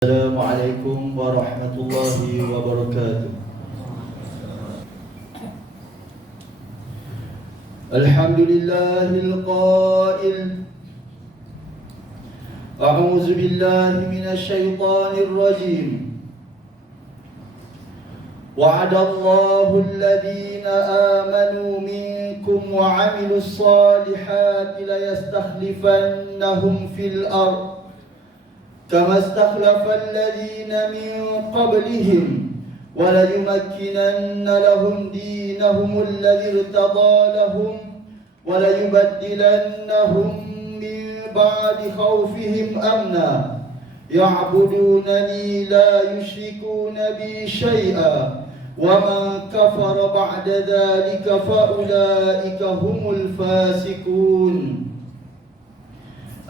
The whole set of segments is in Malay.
Assalamualaikum warahmatullahi wabarakatuh. Alhamdulillahil qail A'udzu billahi minasy syaithanir rajim. Wa'adallahu alladhina amanu minkum wa 'amilus solihati la yastakhlifannahum fil ardh كما استخلف الذين من قبلهم وليمكنن لهم دينهم الذي ارتضى لهم وليبدلنهم من بعد خوفهم أمنا يعبدونني لا يشركون بي شيئا ومن كفر بعد ذلك فأولئك هم الفاسقون.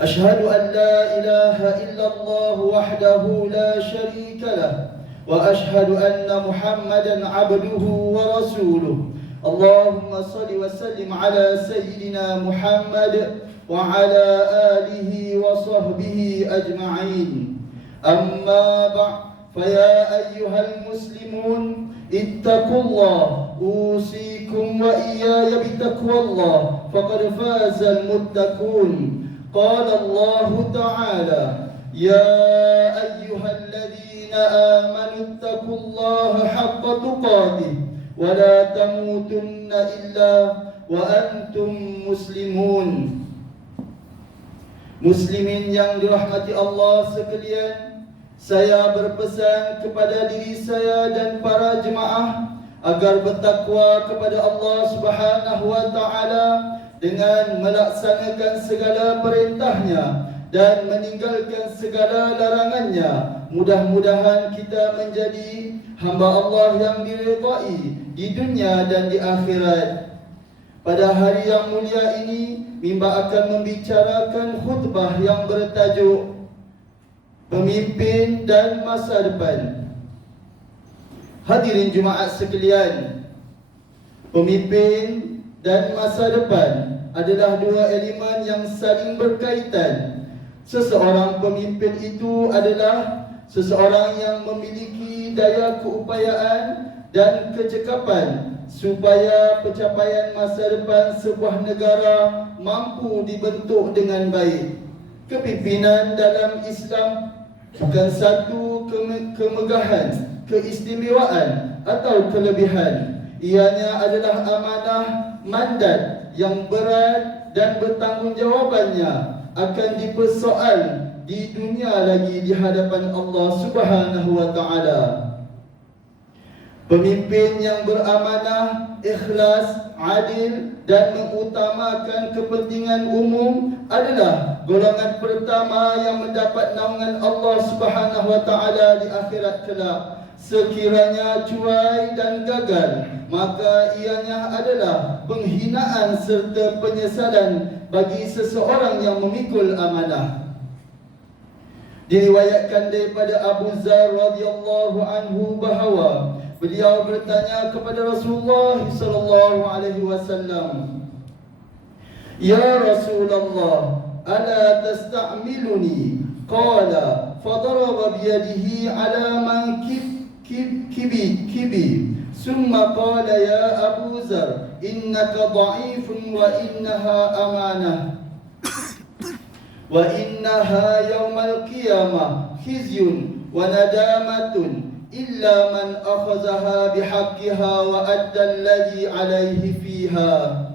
أشهد أن لا إله إلا الله وحده لا شريك له وأشهد أن محمدا عبده ورسوله. اللهم صل وسلم على سيدنا محمد وعلى آله وصحبه أجمعين. أما بعد فيا أيها المسلمون اتقوا الله أوصيكم وإياي بتقوى الله فقد فاز المتقون. قال الله تعالى يا أيها الذين آمنوا اتقوا الله حق تقاته ولا تموتن إلا وأنتم مسلمون. Muslimin yang dirahmati Allah sekalian, saya berpesan kepada diri saya dan para jemaah agar bertakwa kepada Allah Subhanahu wa taala dengan melaksanakan segala perintahnya dan meninggalkan segala larangannya. Mudah-mudahan kita menjadi hamba Allah yang diridai di dunia dan di akhirat. Pada hari yang mulia ini, mimbar akan membicarakan khutbah yang bertajuk Pemimpin dan Masa Depan. Hadirin Jumaat sekalian, pemimpin dan masa depan adalah dua elemen yang saling berkaitan. Seseorang pemimpin itu adalah seseorang yang memiliki daya keupayaan dan kecekapan supaya pencapaian masa depan sebuah negara mampu dibentuk dengan baik. Kepimpinan dalam Islam bukan satu kemegahan, keistimewaan atau kelebihan. Ianya adalah amanah mandat yang berat dan bertanggungjawabnya akan dipersoal di dunia lagi di hadapan Allah Subhanahu wa taala. Pemimpin yang beramanah, ikhlas, adil dan mengutamakan kepentingan umum adalah golongan pertama yang mendapat naungan Allah Subhanahu wa taala di akhirat kelak. Sekiranya cuai dan gagal, maka ianya adalah penghinaan serta penyesalan bagi seseorang yang memikul amanah. Diriwayatkan daripada Abu Dzar radhiyallahu anhu bahawa beliau bertanya kepada Rasulullah sallallahu alaihi wasallam, "Ya Rasulullah, ala tasta'miluni?" Qala fadaraba biyadihi ala kibi summa qala ya Abu Dzar innaka dha'ifun wa innaha amanah wa innaha yawmal qiyamah khizyun wa nadamatun illa man akhazaha bihaqqiha wa adda alladhi alayhi fiha.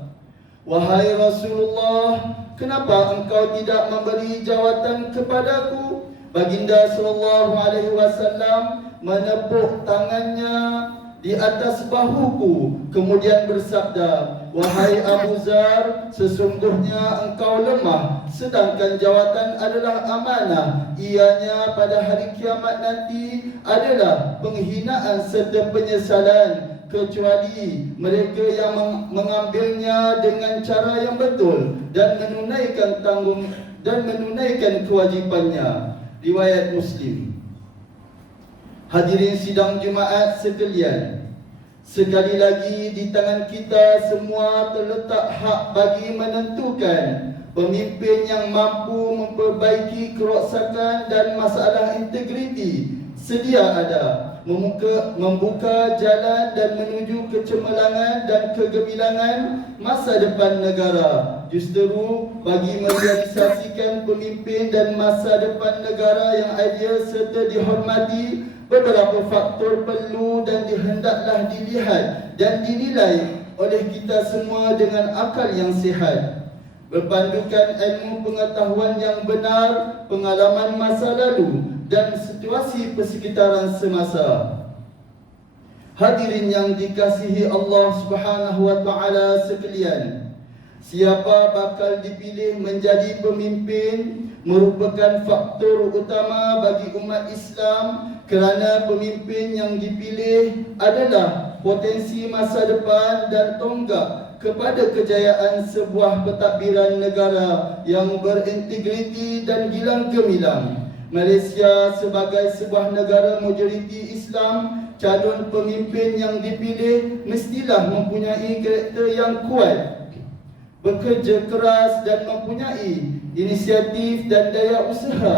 Wahai Rasulullah, kenapa engkau tidak memberi jawatan kepadaku? Baginda sallallahu alaihi wasallam menepuk tangannya di atas bahuku, kemudian bersabda, "Wahai Abu Dzar, sesungguhnya engkau lemah, sedangkan jawatan adalah amanah. Ianya pada hari kiamat nanti adalah penghinaan serta penyesalan, kecuali mereka yang mengambilnya dengan cara yang betul dan menunaikan kewajipannya." Riwayat Muslim. Hadirin sidang Jumaat sekalian, sekali lagi di tangan kita semua terletak hak bagi menentukan pemimpin yang mampu memperbaiki kerosakan dan masalah integriti sedia ada, membuka jalan dan menuju kecemerlangan dan kegemilangan masa depan negara. Justeru bagi merealisasikan pemimpin dan masa depan negara yang ideal serta dihormati, beberapa faktor perlu dan hendaklah dilihat dan dinilai oleh kita semua dengan akal yang sihat, berpandukan ilmu pengetahuan yang benar, pengalaman masa lalu dan situasi persekitaran semasa. Hadirin yang dikasihi Allah Subhanahu wa taala sekalian, siapa bakal dipilih menjadi pemimpin merupakan faktor utama bagi umat Islam, kerana pemimpin yang dipilih adalah potensi masa depan dan tonggak kepada kejayaan sebuah pentadbiran negara yang berintegriti dan gilang gemilang. Malaysia sebagai sebuah negara majoriti Islam, calon pemimpin yang dipilih mestilah mempunyai karakter yang kuat, bekerja keras dan mempunyai inisiatif dan daya usaha,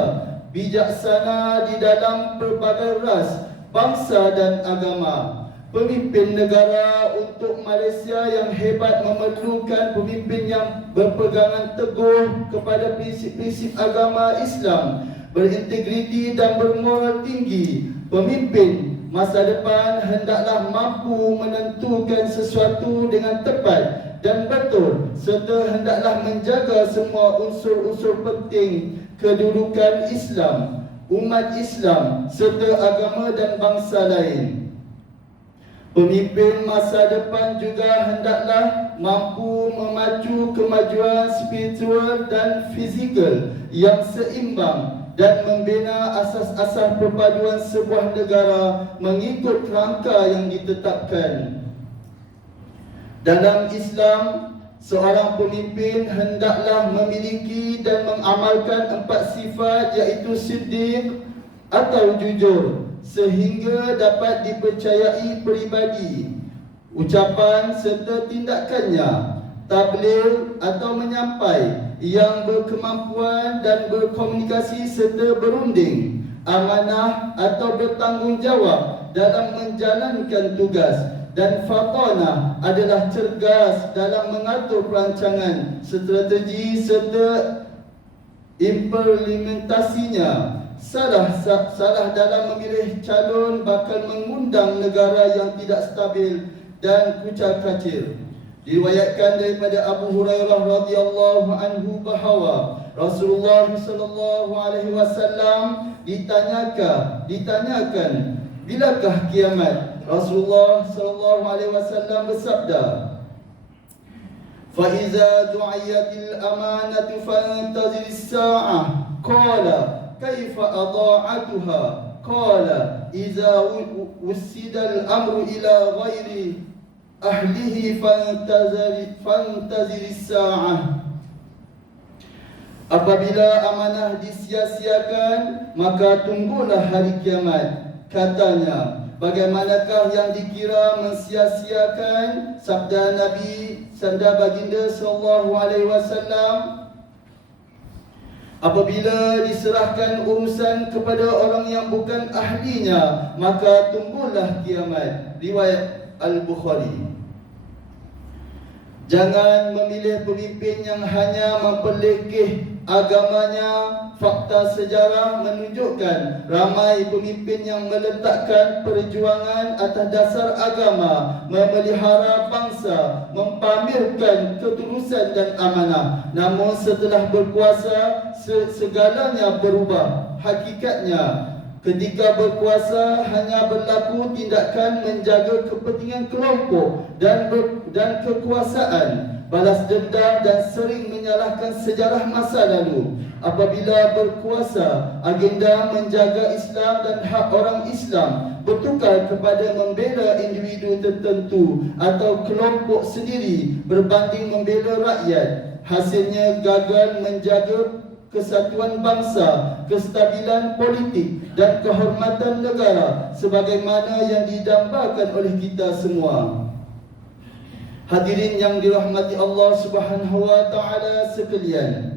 bijaksana di dalam pelbagai ras, bangsa dan agama. Pemimpin negara untuk Malaysia yang hebat memerlukan pemimpin yang berpegangan teguh kepada prinsip-prinsip agama Islam, berintegriti dan bermoral tinggi. Pemimpin masa depan hendaklah mampu menentukan sesuatu dengan tepat dan betul, serta hendaklah menjaga semua unsur-unsur penting kedudukan Islam, umat Islam serta agama dan bangsa lain. Pemimpin masa depan juga hendaklah mampu memacu kemajuan spiritual dan fizikal yang seimbang dan membina asas-asas perpaduan sebuah negara mengikut rangka yang ditetapkan. Dalam Islam, seorang pemimpin hendaklah memiliki dan mengamalkan 4 sifat, iaitu siddiq atau jujur, sehingga dapat dipercayai peribadi, ucapan serta tindakannya, tabligh atau menyampai yang berkemampuan dan berkomunikasi serta berunding, amanah atau bertanggungjawab dalam menjalankan tugas, dan fatanah adalah cergas dalam mengatur perancangan, strategi serta implementasinya. Salah dalam memilih calon bakal mengundang negara yang tidak stabil dan kucar-kacir. Diriwayatkan daripada Abu Hurairah radhiyallahu anhu bahawa Rasulullah sallallahu alaihi wasallam ditanyakan bilakah kiamat. Rasulullah sallallahu alaihi wasallam bersabda, "Fa iza du'iyatil amanatu fantaziris sa'ah." Qala kaifa adha'atuha? Qala iza wusida al-amru ila ghairi ahlihi fantaziris sa'ah. Apabila amanah disia-siakan, maka tunggulah hari kiamat. Katanya, bagaimanakah yang dikira mensia-siakan? Sabda Nabi, sabda baginda sallallahu alaihi wasallam, apabila diserahkan urusan kepada orang yang bukan ahlinya, maka tunggulah kiamat. Riwayat Al-Bukhari. Jangan memilih pemimpin yang hanya memperlekeh agamanya. Fakta sejarah menunjukkan ramai pemimpin yang meletakkan perjuangan atas dasar agama, memelihara bangsa, mempamerkan ketulusan dan amanah. Namun setelah berkuasa, segalanya berubah. Hakikatnya, ketika berkuasa hanya berlaku tindakan menjaga kepentingan kelompok dan kekuasaan, balas dendam dan sering menyalahkan sejarah masa lalu. Apabila berkuasa, agenda menjaga Islam dan hak orang Islam bertukar kepada membela individu tertentu atau kelompok sendiri berbanding membela rakyat. Hasilnya gagal menjaga kesatuan bangsa, kestabilan politik dan kehormatan negara sebagaimana yang didambakan oleh kita semua. Hadirin yang dirahmati Allah Subhanahu wa taala sekalian,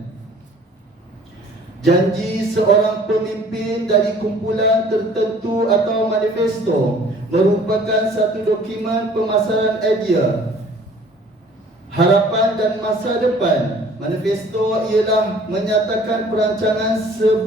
Janji seorang pemimpin dari kumpulan tertentu atau manifesto merupakan satu dokumen pemasaran idea, harapan dan masa depan. Manifesto ialah menyatakan perancangan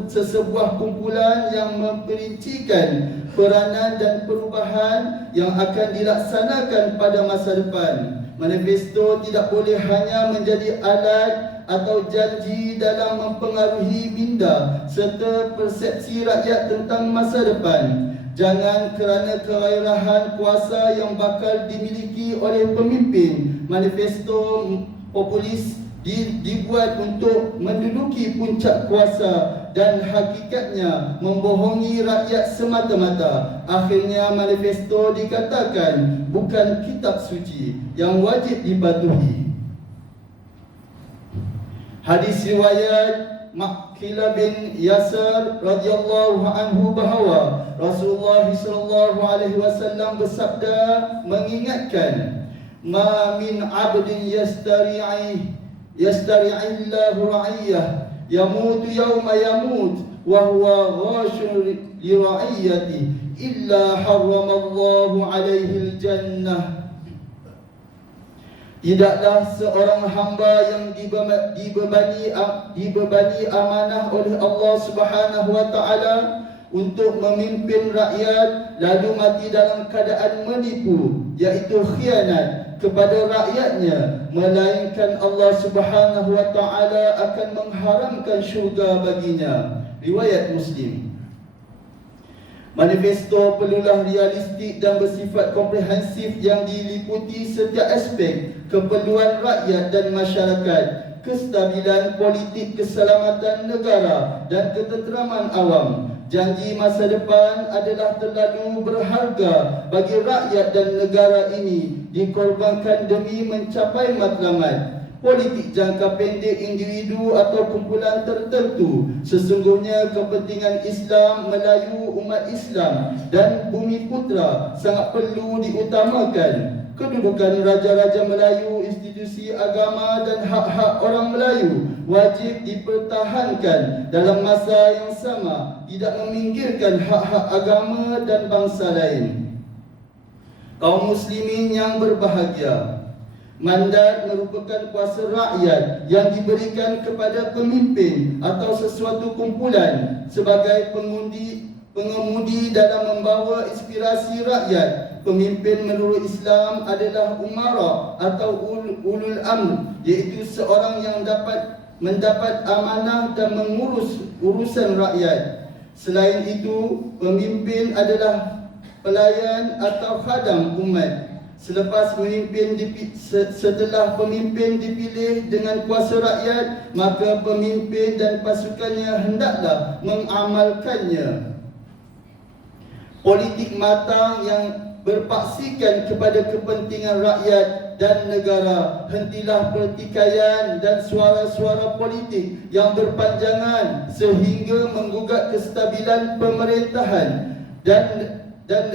sesebuah kumpulan yang memperincikan peranan dan perubahan yang akan dilaksanakan pada masa depan. Manifesto tidak boleh hanya menjadi alat atau janji dalam mempengaruhi minda serta persepsi rakyat tentang masa depan. Jangan kerana kegairahan kuasa yang bakal dimiliki oleh pemimpin, manifesto populis dibuat untuk menduduki puncak kuasa dan hakikatnya membohongi rakyat semata-mata. Akhirnya manifesto dikatakan bukan kitab suci yang wajib dipatuhi. Hadis riwayat Maqil bin Yasar radhiyallahu anhu bahawa Rasulullah sallallahu alaihi wasallam bersabda mengingatkan, "Ma min 'abdin yastari'illahu ra'iyah yamutu yawma yamut wa huwa ghashun li ra'iyati illa harramallahu alaihi al-jannah." Tidaklah seorang hamba yang dibebani amanah oleh Allah Subhanahu wa taala untuk memimpin rakyat lalu mati dalam keadaan menipu, iaitu khianat kepada rakyatnya, melainkan Allah Subhanahu wa taala akan mengharamkan syurga baginya. Riwayat Muslim. Manifesto perlulah realistik dan bersifat komprehensif yang diliputi setiap aspek keperluan rakyat dan masyarakat, kestabilan politik, keselamatan negara dan ketenteraman awam. Janji masa depan adalah terlalu berharga bagi rakyat dan negara ini dikorbankan demi mencapai matlamat politik jangka pendek individu atau kumpulan tertentu. Sesungguhnya kepentingan Islam, Melayu, umat Islam dan bumi putra sangat perlu diutamakan. Kedudukan Raja-Raja Melayu, institusi agama dan hak-hak orang Melayu wajib dipertahankan dalam masa yang sama, tidak meminggirkan hak-hak agama dan bangsa lain. Kaum muslimin yang berbahagia, mandat merupakan kuasa rakyat yang diberikan kepada pemimpin atau sesuatu kumpulan sebagai pengemudi dalam membawa inspirasi rakyat. Pemimpin menurut Islam adalah umara atau ulul amr, iaitu seorang yang mendapat amanah dan mengurus urusan rakyat. Selain itu, pemimpin adalah pelayan atau khadam umat. Setelah pemimpin dipilih dengan kuasa rakyat, maka pemimpin dan pasukannya hendaklah mengamalkannya. Politik matang yang berpaksikan kepada kepentingan rakyat dan negara. Hentilah pertikaian dan suara-suara politik yang berpanjangan sehingga menggugat kestabilan pemerintahan dan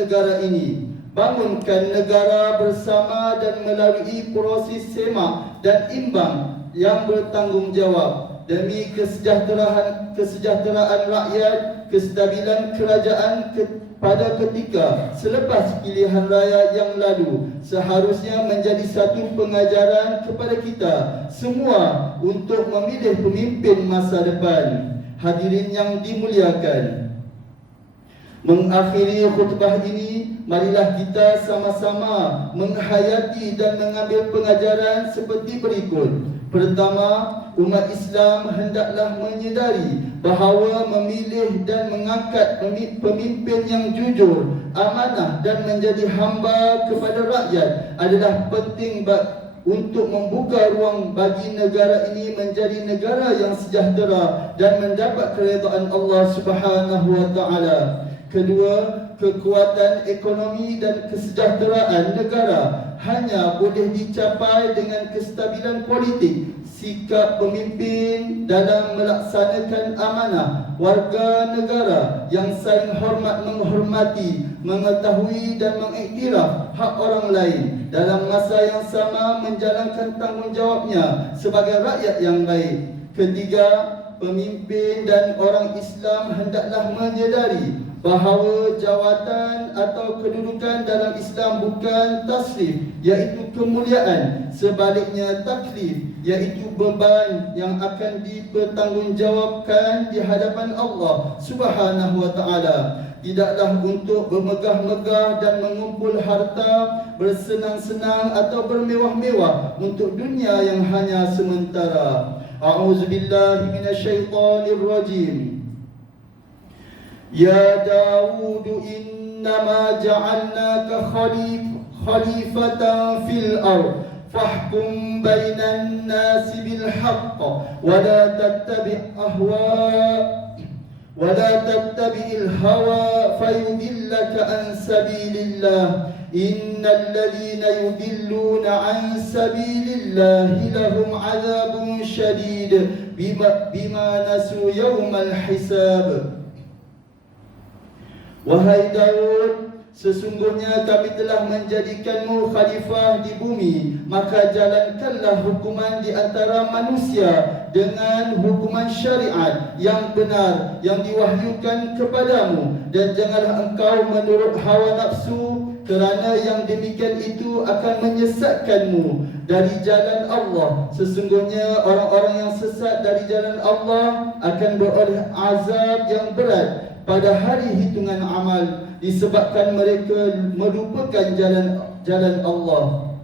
negara ini. Bangunkan negara bersama dan melalui proses semak dan imbang yang bertanggungjawab demi kesejahteraan rakyat, kestabilan kerajaan pada ketika selepas pilihan raya yang lalu seharusnya menjadi satu pengajaran kepada kita semua untuk memilih pemimpin masa depan. Hadirin yang dimuliakan, mengakhiri khutbah ini, marilah kita sama-sama menghayati dan mengambil pengajaran seperti berikut. Pertama, umat Islam hendaklah menyedari bahawa memilih dan mengangkat pemimpin yang jujur, amanah dan menjadi hamba kepada rakyat adalah penting untuk membuka ruang bagi negara ini menjadi negara yang sejahtera dan mendapat keredaan Allah Subhanahu wa taala. Kedua, kekuatan ekonomi dan kesejahteraan negara hanya boleh dicapai dengan kestabilan politik. Sikap pemimpin dalam melaksanakan amanah warga negara yang saling hormat menghormati, mengetahui dan mengiktiraf hak orang lain, dalam masa yang sama menjalankan tanggungjawabnya sebagai rakyat yang baik. Ketiga, pemimpin dan orang Islam hendaklah menyedari bahawa jawatan atau kedudukan dalam Islam bukan tasrif, iaitu kemuliaan, sebaliknya taklif, iaitu beban yang akan dipertanggungjawabkan di hadapan Allah Subhanahu wa taala. Tidaklah untuk bermegah-megah dan mengumpul harta, bersenang-senang atau bermewah-mewah untuk dunia yang hanya sementara. A'udzubillahi minasyaitonirrajim. Ya Daud, innama ja'alnaka khalifatan fil ard fahkum bainan nasi bil haqq wa la tattabi'il hawa fayudillaka an sabilillah. Innal ladhina yudilluna an sabilillahi lahum 'adzabun syadid bima nasu yawmal hisab. Wahai Daud, sesungguhnya kami telah menjadikanmu khalifah di bumi, maka jalankanlah hukuman di antara manusia dengan hukuman syariat yang benar yang diwahyukan kepadamu, dan janganlah engkau menurut hawa nafsu, kerana yang demikian itu akan menyesatkanmu dari jalan Allah. Sesungguhnya orang-orang yang sesat dari jalan Allah akan beroleh azab yang berat pada hari hitungan amal, disebabkan mereka melupakan jalan Allah.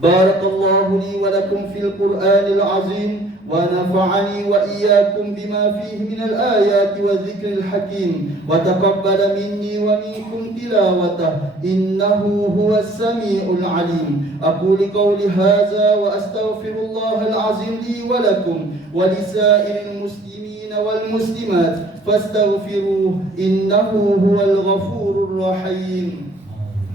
Barakallahu li wa lakum fil Qur'anil azim wa nafa'ani wa iyyakum bima fihi minal ayati wa dzikril hakim wa taqabbala minni wa minkum tilawatah innahu huwas samiul alim. Aqulu qawli hadza wa astaghfirullahal azim li wa lakum wa lisairil muslimin والمسلمات فاستغفروه إنه هو الغفور الرحيم.